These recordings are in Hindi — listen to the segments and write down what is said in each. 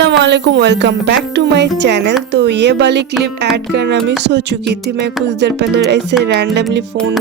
अस्सलाम वालेकुम, welcome back to my channel. तो ये वाली क्लिप ऐड करना मिस हो चुकी थी। मैं कुछ देर पहले ऐसे रैंडमली फ़ोन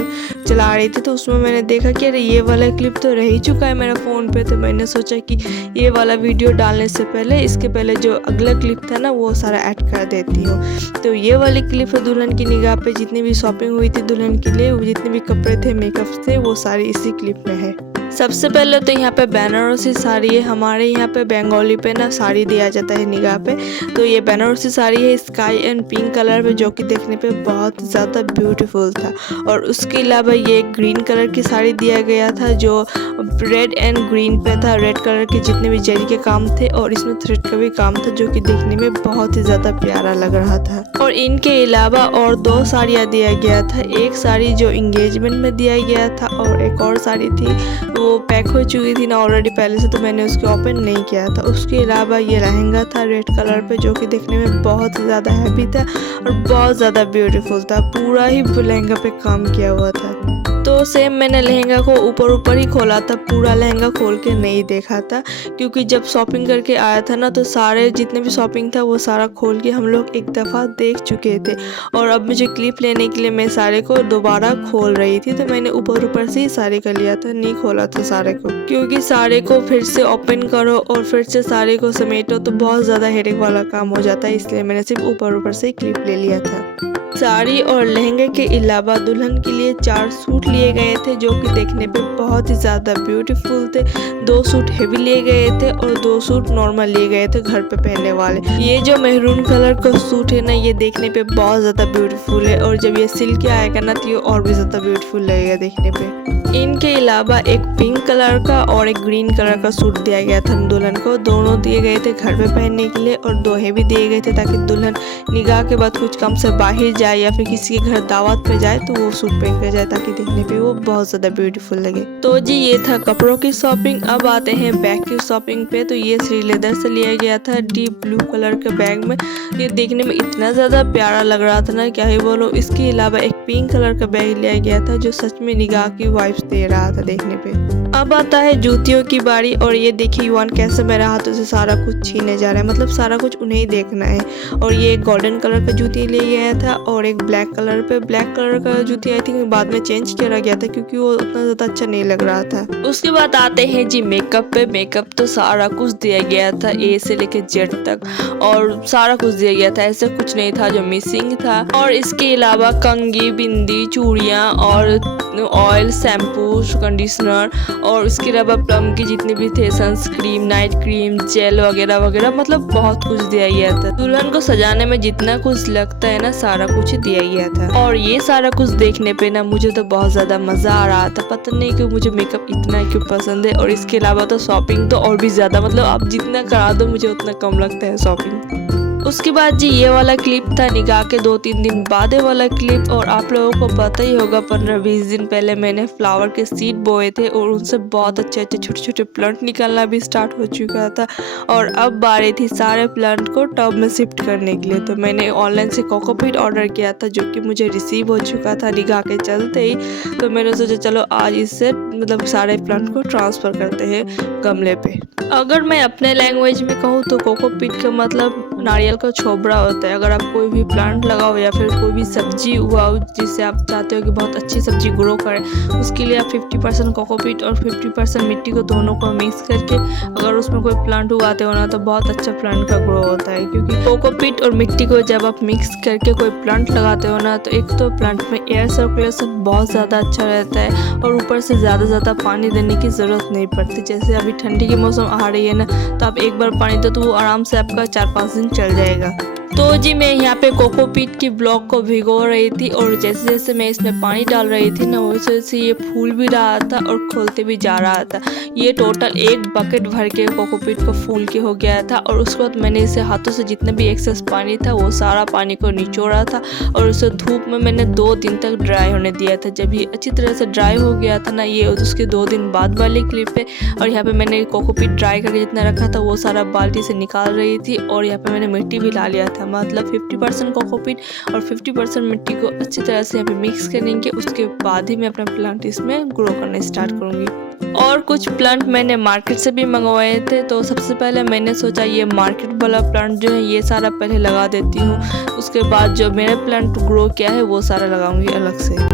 चला रही थी तो उसमें मैंने देखा कि अरे ये वाला क्लिप तो रह ही चुका है मेरा फ़ोन पे। तो मैंने सोचा कि ये वाला वीडियो डालने से पहले इसके पहले जो अगला क्लिप था ना वो सारा ऐड कर देती हूँ। तो ये वाली क्लिप है दुल्हन की निगाह पे जितनी भी शॉपिंग हुई थी दुल्हन के लिए, जितने भी कपड़े थे, मेकअप थे, वो सारी इसी क्लिप में है। सबसे पहले तो यहाँ पे बनारसी साड़ी है। हमारे यहाँ पे बंगाली पे ना साड़ी दिया जाता है निगाह पे। तो ये बनारसी साड़ी है स्काई एंड पिंक कलर पे, जो कि देखने पे बहुत ज़्यादा ब्यूटीफुल था। और उसके अलावा ये ग्रीन कलर की साड़ी दिया गया था जो रेड एंड ग्रीन पे था। रेड कलर के जितने भी जरी के काम थे और इसमें थ्रेड का भी काम था, जो कि देखने में बहुत ही ज़्यादा प्यारा लग रहा था। और इनके अलावा और दो साड़ियाँ दिया गया था। एक साड़ी जो इंगेजमेंट में दिया गया था और एक और साड़ी थी वो पैक हो चुकी थी ना ऑलरेडी पहले से, तो मैंने उसको ओपन नहीं किया था। उसके अलावा ये लहंगा था रेड कलर पे, जो कि देखने में बहुत ज़्यादा हैवी था और बहुत ज़्यादा ब्यूटीफुल था। पूरा ही लहंगा पे काम किया हुआ था। तो सेम मैंने लहंगा को ऊपर ही खोला था, पूरा लहंगा खोल के नहीं देखा था, क्योंकि जब शॉपिंग करके आया था ना तो सारे जितने भी शॉपिंग था वो सारा खोल के हम लोग एक दफ़ा देख चुके थे। और अब मुझे क्लिप लेने के लिए मैं सारे को दोबारा खोल रही थी, तो मैंने ऊपर से ही सारे का लिया था, नहीं खोला था सारे को, क्योंकि सारे को फिर से ओपन करो और फिर से सारे को समेटो तो बहुत ज़्यादा हेडेक वाला काम हो जाता है। इसलिए मैंने सिर्फ ऊपर से ही क्लिप ले लिया था। साड़ी और लहंगे के अलावा दुल्हन के लिए 4 सूट लिए गए थे, जो कि देखने पे बहुत ही ज़्यादा ब्यूटीफुल थे। 2 सूट हेवी लिए गए थे और 2 सूट नॉर्मल लिए गए थे घर पे पहनने वाले। ये जो मैरून कलर का सूट है ना ये देखने पे बहुत ज़्यादा ब्यूटीफुल है, और जब ये सिल्क के आएगा ना तो ये और भी ज़्यादा ब्यूटीफुल लगेगा देखने पे। इनके अलावा एक पिंक कलर का और एक ग्रीन कलर का सूट दिया गया था दुल्हन को। दोनों दिए गए थे घर पे पहनने के लिए, और 2 हेवी दिए गए थे ताकि दुल्हन निगाह के बाद कुछ काम से बाहर जाए या फिर किसी के घर दावत पे जाए तो वो सूट पहन कर जाए, ताकि देखने पे वो बहुत ज़्यादा ब्यूटीफुल लगे। तो जी ये था कपड़ों की शॉपिंग। अब आते हैं बैग की शॉपिंग पे। तो ये श्री लेदर से लिया गया था डीप ब्लू कलर के बैग में। ये देखने में इतना ज़्यादा प्यारा लग रहा था ना क्या ही बोलो। इसके अलावा एक पिंक कलर का बैग लिया गया था जो सच में निगाह की वाइब्स दे रहा था देखने पे। अब आता है जूतियों की बारी, और ये देखिए युवान कैसे मेरे हाथों से सारा कुछ छीने जा रहा है, मतलब सारा कुछ उन्हें ही देखना है। और ये एक गोल्डन कलर का जूती ले गया था और एक ब्लैक कलर पे। ब्लैक कलर का जूती आई थिंक बाद में चेंज किया गया था क्योंकि वो उतना ज़्यादा अच्छा नहीं लग रहा था। उसके बाद आते हैं जी मेकअप पे। मेकअप तो सारा कुछ दिया गया था, ए से लेके जेड तक, और सारा कुछ दिया गया था, ऐसा कुछ नहीं था जो मिसिंग था। और इसके अलावा कंघी, बिंदी, चूड़ियाँ और ऑयल, शैम्पू, कंडीशनर, और उसके अलावा प्लम की जितने भी थे, सनस्क्रीन, नाइट क्रीम, जेल वगैरह वगैरह, मतलब बहुत कुछ दिया गया था। दुल्हन को सजाने में जितना कुछ लगता है ना सारा कुछ दिया गया था। और ये सारा कुछ देखने पे ना मुझे तो बहुत ज़्यादा मज़ा आ रहा था। पता नहीं क्यों मुझे मेकअप इतना क्यों पसंद है। और इसके अलावा तो शॉपिंग तो और भी ज़्यादा, मतलब आप जितना करा दो मुझे उतना कम लगता है शॉपिंग। उसके बाद जी ये वाला क्लिप था निगाह के 2-3 दिन बाद वाला क्लिप। और आप लोगों को पता ही होगा 15-20 दिन पहले मैंने फ्लावर के सीड बोए थे और उनसे बहुत अच्छे छोटे छोटे प्लांट निकलना भी स्टार्ट हो चुका था। और अब बारी थी सारे प्लांट को टब में शिफ्ट करने के लिए। तो मैंने ऑनलाइन से कोकोपीट ऑर्डर किया था, जो कि मुझे रिसीव हो चुका था निगाह के चलते ही। तो मैंने सोचा चलो आज इससे मतलब सारे प्लांट को ट्रांसफ़र करते हैं गमले पे। अगर मैं अपने लैंग्वेज में कहूँ तो कोकोपीट का मतलब नारियल का छोबड़ा होता है। अगर आप कोई भी प्लांट लगाओ या फिर कोई भी सब्जी उगाओ जिससे आप चाहते हो कि बहुत अच्छी सब्जी ग्रो करे, उसके लिए आप 50% कोकोपीट और 50% मिट्टी को दोनों को मिक्स करके अगर उसमें कोई प्लांट उगाते हो ना तो बहुत अच्छा प्लांट का ग्रो होता है। क्योंकि कोकोपीट और मिट्टी को जब आप मिक्स करके कोई प्लांट लगाते हो ना तो एक तो प्लांट में एयर सर्कुलेशन बहुत ज़्यादा अच्छा रहता है, और ऊपर से ज़्यादा पानी देने की ज़रूरत नहीं पड़ती। जैसे अभी ठंडी के मौसम आ रही है ना, तो आप एक बार पानी दो तो वो आराम से आपका 4-5 दिन चल जाएगा। तो जी मैं यहाँ पे कोकोपीट की ब्लॉक को भिगो रही थी, और जैसे जैसे मैं इसमें पानी डाल रही थी ना वैसे वैसे ये फूल भी रहा था और खोलते भी जा रहा था। ये टोटल 1 बकेट भर के कोकोपीट को फूल के हो गया था। और उसके बाद मैंने इसे हाथों से जितना भी एक्सेस पानी था वो सारा पानी को निचोड़ा था, और उसे धूप में मैंने 2 दिन तक ड्राई होने दिया था। जब ये अच्छी तरह से ड्राई हो गया था ना, ये उसके 2 दिन बाद वाली क्लिप है। और यहाँ पे मैंने कोकोपीट ड्राई करके जितना रखा था वो सारा बाल्टी से निकाल रही थी, और यहाँ पे मैंने मिट्टी भी ला लिया था था। मतलब 50% कोकोपीट और 50% मिट्टी को अच्छी तरह से यहाँ पे मिक्स करेंगे। उसके बाद ही मैं अपना प्लांट इसमें ग्रो करना स्टार्ट करूँगी। और कुछ प्लांट मैंने मार्केट से भी मंगवाए थे। तो सबसे पहले मैंने सोचा ये मार्केट वाला प्लांट जो है ये सारा पहले लगा देती हूँ, उसके बाद जो मेरा प्लांट ग्रो किया है वो सारा लगाऊंगी अलग से।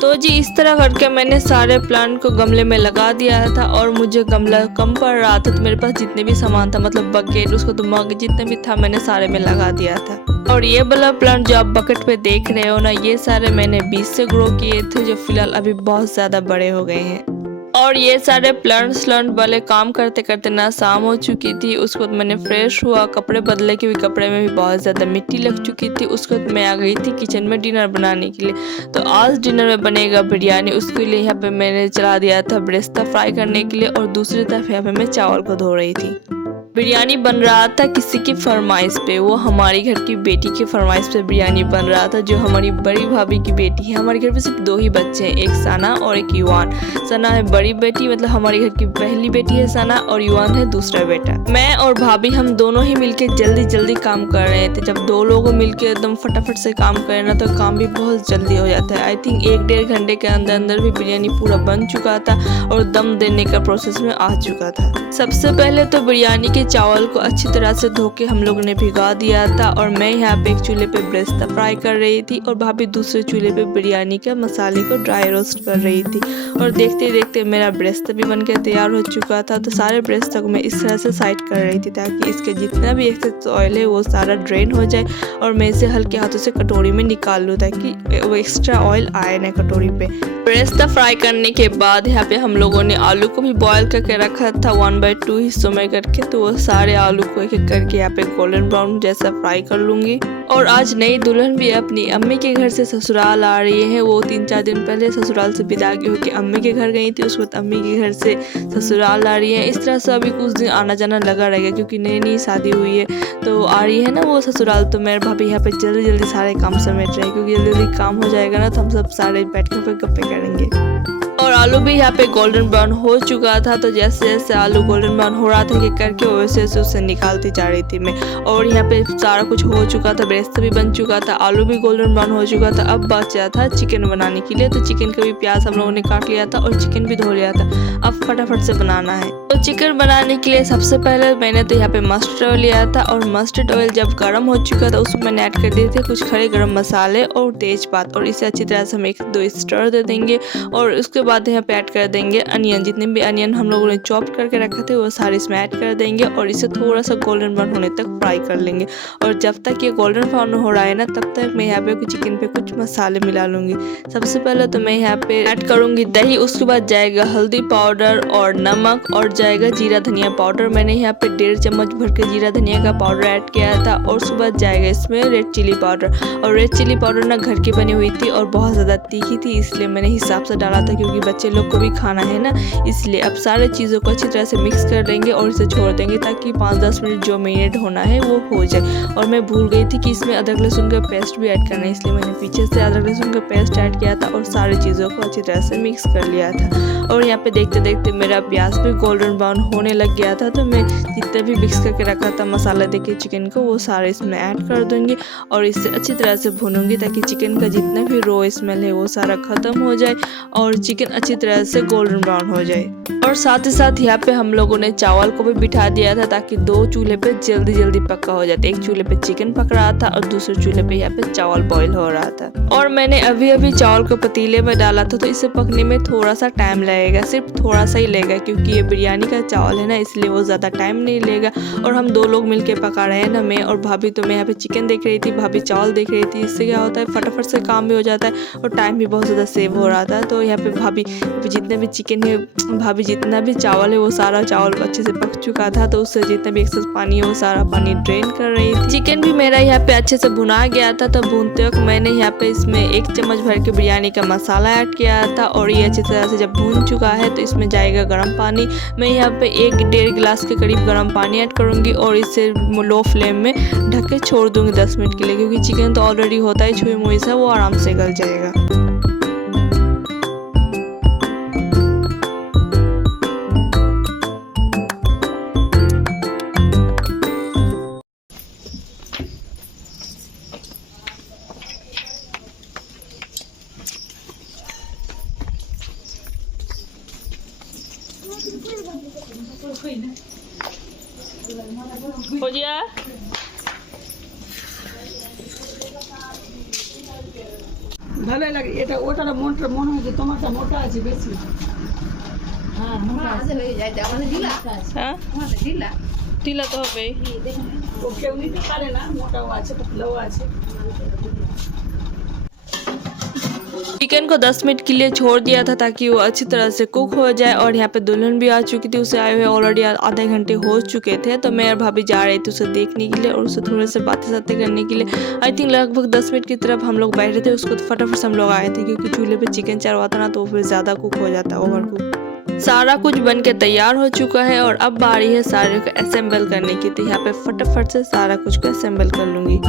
तो जी इस तरह करके मैंने सारे प्लांट को गमले में लगा दिया था। और मुझे गमला कम पड़ रहा था तो मेरे पास जितने भी सामान था, मतलब बकेट, उसको तो मग, जितने भी था मैंने सारे में लगा दिया था। और ये वाला प्लांट जो आप बकेट पे देख रहे हो ना, ये सारे मैंने बीज से ग्रो किए थे, जो फिलहाल अभी बहुत ज़्यादा बड़े हो गए हैं। और ये सारे प्लांट्स वाले काम करते करते ना शाम हो चुकी थी। उसके बाद मैंने फ्रेश हुआ, कपड़े बदले, क्योंकि कपड़े में भी बहुत ज़्यादा मिट्टी लग चुकी थी। उसके बाद मैं आ गई थी किचन में डिनर बनाने के लिए। तो आज डिनर में बनेगा बिरयानी। उसके लिए यहाँ पे मैंने चला दिया था ब्रेस्ता फ्राई करने के लिए, और दूसरी तरफ यहाँ पे मैं चावल को धो रही थी। बिरयानी बन रहा था किसी की फरमाइश पे, वो हमारी घर की बेटी की फरमाइश पे बिरयानी बन रहा था, जो हमारी बड़ी भाभी की बेटी है। हमारे घर पे सिर्फ 2 ही बच्चे हैं, एक सना और एक युवान। सना है बड़ी बेटी, मतलब हमारे घर की पहली बेटी है सना, और युवान है दूसरा बेटा। मैं और भाभी हम दोनों ही मिलके जल्दी जल्दी काम कर रहे थे। जब 2 लोग मिलके एकदम फटाफट से काम करें ना, तो काम भी बहुत जल्दी हो जाता है। आई थिंक 1-1.5 घंटे के अंदर अंदर भी बिरयानी पूरा बन चुका था और दम देने का प्रोसेस में आ चुका था। सबसे पहले तो बिरयानी के चावल को अच्छी तरह से धो के हम लोगों ने भिगा दिया था। और मैं यहाँ पे एक चूल्हे पे ब्रेस्ता फ्राई कर रही थी, और भाभी दूसरे चूल्हे पे बिरयानी के मसाले को ड्राई रोस्ट कर रही थी। और देखते देखते मेरा ब्रेस्ता भी बनकर तैयार हो चुका था। तो सारे ब्रेस्ता को मैं इस तरह से साइड कर रही थी, ताकि इसके जितना भी एक्सेस ऑयल है वो सारा ड्रेन हो जाए, और मैं इसे हल्के हाथों से कटोरी में निकाल लूँ, ताकि वो एक्स्ट्रा ऑयल आए ना कटोरी पे। ब्रेस्ता फ्राई करने के बाद यहाँ पे हम लोगों ने आलू को भी बॉयल करके रखा था 1/2 हिस्सों में करके। तो वो सारे आलू को एक एक करके यहाँ पे गोल्डन ब्राउन जैसा फ्राई कर लूंगी। और आज नई दुल्हन भी अपनी अम्मी के घर से ससुराल आ रही है। वो 3-4 दिन पहले ससुराल से विदाई होकर अम्मी के घर गई थी, उसके बाद अम्मी के घर से ससुराल आ रही है। इस तरह से अभी कुछ दिन आना जाना लगा रहेगा, क्योंकि नई नई शादी हुई है तो आ रही है ना वो ससुराल। तो मेरे भाभी यहाँ पे जल्दी जल्दी सारे काम समेट रहे हैं, क्योंकि जल्दी जल्दी काम हो जाएगा ना तो हम सब सारे बैठ कर गप्पे करेंगे। और आलू भी यहाँ पे गोल्डन ब्राउन हो चुका था। तो जैसे जैसे आलू गोल्डन ब्राउन हो रहा था कि करके वैसे वैसे उसे निकालती जा रही थी मैं। और यहाँ पे सारा कुछ हो चुका था, ब्रेस्ता भी बन चुका था, आलू भी गोल्डन ब्राउन हो चुका था। अब बचा था चिकन बनाने के लिए। तो चिकन का भी प्याज हम लोगों ने काट लिया था और चिकन भी धो लिया था। अब फटाफट से बनाना है। तो चिकन बनाने के लिए सबसे पहले मैंने तो यहाँ पे मस्टर्ड ऑयल लिया था, और मस्टर्ड ऑयल जब गर्म हो चुका था उसमें मैंने ऐड कर दिए थे कुछ खड़े गरम मसाले और तेजपात, और इसे अच्छी तरह से हम 1-2 स्टर दे देंगे। और उसके बाद यहाँ पे ऐड कर देंगे अनियन। जितने भी अनियन हम लोगों ने चॉप करके रखे थे वो सारे इसमें ऐड कर देंगे, और इसे थोड़ा सा गोल्डन ब्राउन होने तक फ्राई कर लेंगे। और जब तक ये गोल्डन ब्राउन हो रहा है ना, तब तक मैं यहाँ पे चिकन पे कुछ मसाले मिला लूँगी। सबसे पहले तो मैं यहाँ पे ऐड करूँगी दही, उसके बाद जाएगा हल्दी पाउडर और नमक, और जाएगा जीरा धनिया पाउडर। मैंने यहाँ पे 1.5 चम्मच भर के जीरा धनिया का पाउडर ऐड किया था। और उसके बाद जाएगा इसमें रेड चिली पाउडर। और रेड चिली पाउडर ना घर की बनी हुई थी और बहुत ज़्यादा तीखी थी, इसलिए मैंने हिसाब से डाला था, क्योंकि बच्चे लोग को भी खाना है ना, इसलिए। अब सारे चीज़ों को अच्छी तरह से मिक्स कर लेंगे और इसे छोड़ देंगे, ताकि 5-10 मिनट जो मैरिनेट होना है वो हो जाए। और मैं भूल गई थी कि इसमें अदरक लहसुन का पेस्ट भी ऐड करना है, इसलिए मैंने पीछे से अदरक लहसुन का पेस्ट ऐड किया था और सारी चीज़ों को अच्छी तरह से मिक्स कर लिया था। और यहाँ पे देखते देखते मेरा प्याज भी गोल्डन ब्राउन होने लग गया था। तो मैं जितना भी मिक्स करके रखा था मसाला देके चिकन को, वो सारे इसमें ऐड कर दूंगी और इसे अच्छी तरह से भूनूंगी, ताकि चिकन का जितना भी रो स्मेल है वो सारा खत्म हो जाए और चिकन अच्छी तरह से गोल्डन ब्राउन हो जाए। और साथ ही साथ यहाँ पे हम लोगों ने चावल को भी बिठा दिया था, ताकि 2 चूल्हे पे जल्दी जल्दी पक्का हो जाता। एक चूल्हे पे चिकन पक रहा था और दूसरे चूल्हे पे यहाँ पे चावल बॉईल हो रहा था। और मैंने अभी अभी चावल को पतीले में डाला था, तो इसे पकने में थोड़ा सा टाइम लगेगा, सिर्फ थोड़ा सा ही लगेगा, क्योंकि ये बिरयानी का चावल है ना, इसलिए वो ज़्यादा टाइम नहीं लेगा। और हम 2 लोग मिलके पका रहे हैं ना, मैं और भाभी। तो मैं यहाँ पे चिकन देख रही थी, भाभी चावल देख रही थी। इससे क्या होता है, फटाफट से काम भी हो जाता है और टाइम भी बहुत ज़्यादा सेव हो रहा था। तो यहाँ पे भाभी जितना भी चिकन है, भाभी जितना भी चावल है वो सारा चावल अच्छे से पक चुका था, तो उससे जितना भी एक्सेस पानी है वो सारा पानी ड्रेन कर रही थी। चिकन भी मेरा यहाँ पे अच्छे से भुना गया था। तो भूनते वक्त मैंने यहाँ पे इसमें 1 चम्मच भर के बिरयानी का मसाला ऐड किया था, और ये अच्छी तरह से जब भून चुका है तो इसमें जाएगा गर्म पानी। मैं यहाँ पे 1-1.5 गिलास के करीब गर्म पानी ऐड करूँगी और इसे लो फ्लेम में ढक के छोड़ दूँगी 10 मिनट के लिए, क्योंकि चिकन तो ऑलरेडी होता है छुई मुई सा, वो आराम से गल जाएगा। ভজিয়া ভালোই লাগে এটা, ওটা মনে হয় যে তোমারটা মোটা আছে বেশি। হ্যাঁ ঢিলা তো হবেই। ও কেউ নিতে পারে না, মোটাও আছে পাতলাও আছে। चिकन को 10 मिनट के लिए छोड़ दिया था ताकि वो अच्छी तरह से कुक हो जाए। और यहाँ पे दुल्हन भी आ चुकी थी, उसे आए हुए ऑलरेडी आधे घंटे हो चुके थे। तो मैं और भाभी जा रही थी उसे देखने के लिए और उसे थोड़े से बातें सातें करने के लिए। आई थिंक लगभग 10 मिनट की तरफ हम लोग बैठे थे, उसको फटाफट से हम लोग आए थे क्योंकि चूल्हे पे चिकन चढ़वाता ना तो फिर ज़्यादा कुक हो जाता, ओवर कुक। सारा कुछ बन के तैयार हो चुका है और अब बारी है सारे को असेंबल करने की। तो यहाँ पे फटाफट से सारा कुछ को असेंबल कर लूँगी।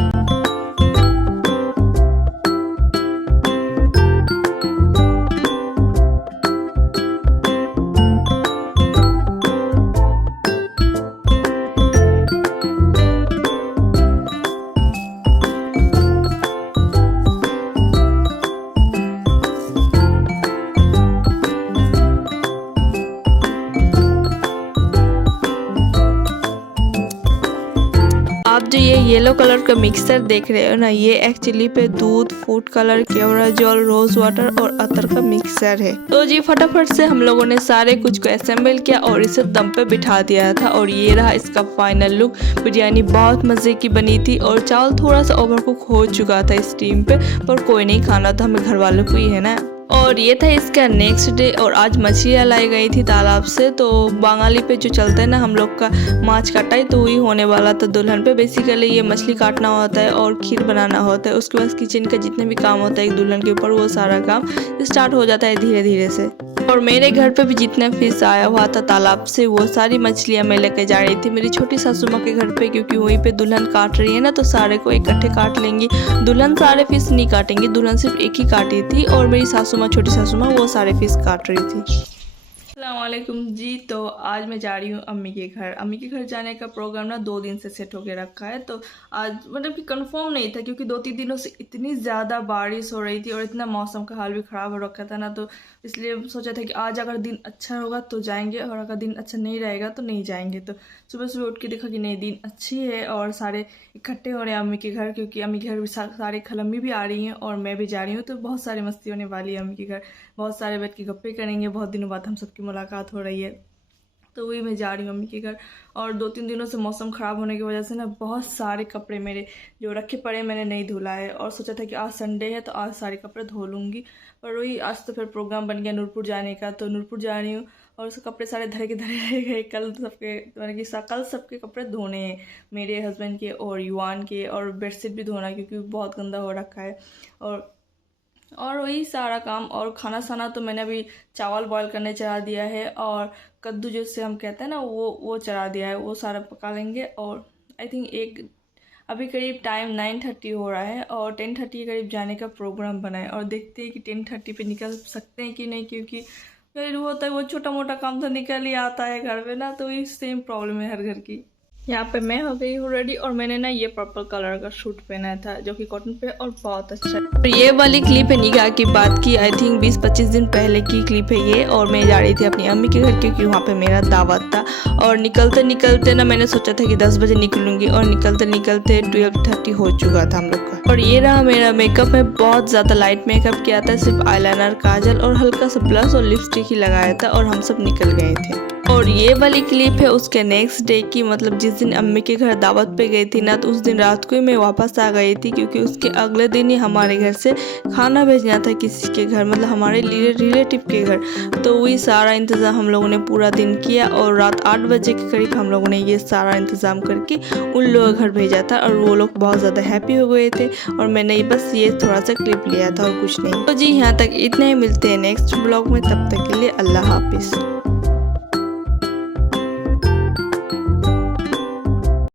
आप जो ये येलो कलर का मिक्सचर देख रहे हो ना, ये एक्चुअली पे दूध, फूड कलर, केवड़ा जल, रोज वाटर और अतर का मिक्सचर है। तो जी फटाफट से हम लोगों ने सारे कुछ को असेंबल किया और इसे दम पे बिठा दिया था। और ये रहा इसका फाइनल लुक। बिरयानी बहुत मज़े की बनी थी और चावल थोड़ा सा ओवर कुक हो चुका था इस टाइम पे, पर कोई नहीं, खाना तो हमें घर वालों को ही है ना। और ये था इसका नेक्स्ट डे और आज मछलियाँ लाई गई थी तालाब से। तो बंगाली पे जो चलता है ना हम लोग का माछ कटाई, तो वही होने वाला था दुल्हन पे। बेसिकली ये मछली काटना होता है और खीर बनाना होता है, उसके बाद किचन का जितने भी काम होता है एक दुल्हन के ऊपर, वो सारा काम स्टार्ट हो जाता है धीरे धीरे से। और मेरे घर पे भी जितना फिश आया हुआ था तालाब से, वो सारी मछलियाँ मैं लेके जा रही थी मेरी छोटी सासू माँ के घर पे, क्योंकि वहीं पे दुल्हन काट रही है ना, तो सारे को इकट्ठे काट लेंगी। दुल्हन सारे फिश नहीं काटेंगी, दुल्हन सिर्फ एक ही काटी थी और मेरी सासू माँ, छोटी सासू माँ, वो सारे फिश काट रही थी। अस्सलामुअलैकुम जी। तो आज मैं जा रही हूँ अम्मी के घर। अम्मी के घर जाने का प्रोग्राम ना 2 दिन से सेट होके रखा है। तो आज मतलब कि कंफर्म नहीं था क्योंकि 2-3 दिनों से इतनी ज़्यादा बारिश हो रही थी और इतना मौसम का हाल भी ख़राब हो रखा था ना, तो इसलिए सोचा था कि आज अगर दिन अच्छा होगा तो जाएंगे और अगर दिन अच्छा नहीं रहेगा तो नहीं जाएंगे। तो सुबह सुबह उठ के देखा कि नहीं, दिन अच्छी है और सारे इकट्ठे हो रहे हैं अम्मी के घर, क्योंकि अम्मी के घर भी सारे खलम्मी भी आ रही हैं और मैं भी जा रही हूँ। तो बहुत सारी मस्ती होने वाली है अम्मी के घर, बहुत सारे बैठ के गप्पे करेंगे, बहुत दिनों बाद हम सबकी मुलाकात हो रही है। तो वही मैं जा रही हूँ अम्मी के घर। और 2-3 दिनों से मौसम ख़राब होने की वजह से ना बहुत सारे कपड़े मेरे जो रखे पड़े मैंने नहीं धुला है, और सोचा था कि आज संडे है तो आज सारे कपड़े धो लूँगी। पर वही आज तो फिर प्रोग्राम बन गया नूरपुर जाने का, तो नूरपुर जा रही हूँ और उसके कपड़े सारे धरे के धरे रह गए। कल सबके मतलब कि कल सबके कपड़े धोने हैं, मेरे हस्बैंड के और युवान के, और बेडशीट भी धोना क्योंकि बहुत गंदा हो रखा है। और वही सारा काम। और खाना साना तो मैंने अभी चावल बॉईल करने चढ़ा दिया है और कद्दू जिससे हम कहते हैं ना वो चढ़ा दिया है, वो सारा पका लेंगे। और आई थिंक अभी करीब टाइम 9:30 हो रहा है और 10:30 के करीब जाने का प्रोग्राम बना है। और देखते हैं कि 10:30 पे निकल सकते हैं कि नहीं, क्योंकि फिर वो होता है वो छोटा मोटा काम तो निकल ही आता है घर पे ना, तो ये सेम प्रॉब्लम है हर घर की। यहाँ पे मैं हो गई हूँ रेडी और मैंने ना ये पर्पल कलर का सूट पहना था जो कि कॉटन पे और बहुत अच्छा है। और ये वाली क्लिप है निगाह की बात की, आई थिंक 20-25 दिन पहले की क्लिप है ये। और मैं जा रही थी अपनी अम्मी के घर क्योंकि वहाँ पे मेरा दावत था। और निकलते निकलते ना मैंने सोचा था कि 10 बजे निकलूंगी और निकलते निकलते 12:30 हो चुका था हम लोग का। और ये रहा मेरा मेकअप। मैं बहुत ज़्यादा लाइट मेकअप किया था, सिर्फ आईलाइनर, काजल और हल्का सा ब्लश और लिपस्टिक ही लगाया था और हम सब निकल गए थे। और ये वाली क्लिप है उसके नेक्स्ट डे की, मतलब जिस दिन अम्मी के घर दावत पे गई थी ना, तो उस दिन रात को ही मैं वापस आ गई थी क्योंकि उसके अगले दिन ही हमारे घर से खाना भेजना था किसी के घर, मतलब हमारे रिलेटिव के घर। तो वही सारा इंतज़ाम हम लोगों ने पूरा दिन किया और रात 8 बजे के करीब हम लोगों ने ये सारा इंतज़ाम करके उन लोगों के घर भेजा था और वो लोग बहुत ज़्यादा हैप्पी हो गए थे। और मैंने बस ये थोड़ा सा क्लिप लिया था और कुछ नहीं। तो जी यहाँ तक इतना ही, मिलते हैं नेक्स्ट ब्लॉग में, तब तक के लिए अल्लाह हाफिज़।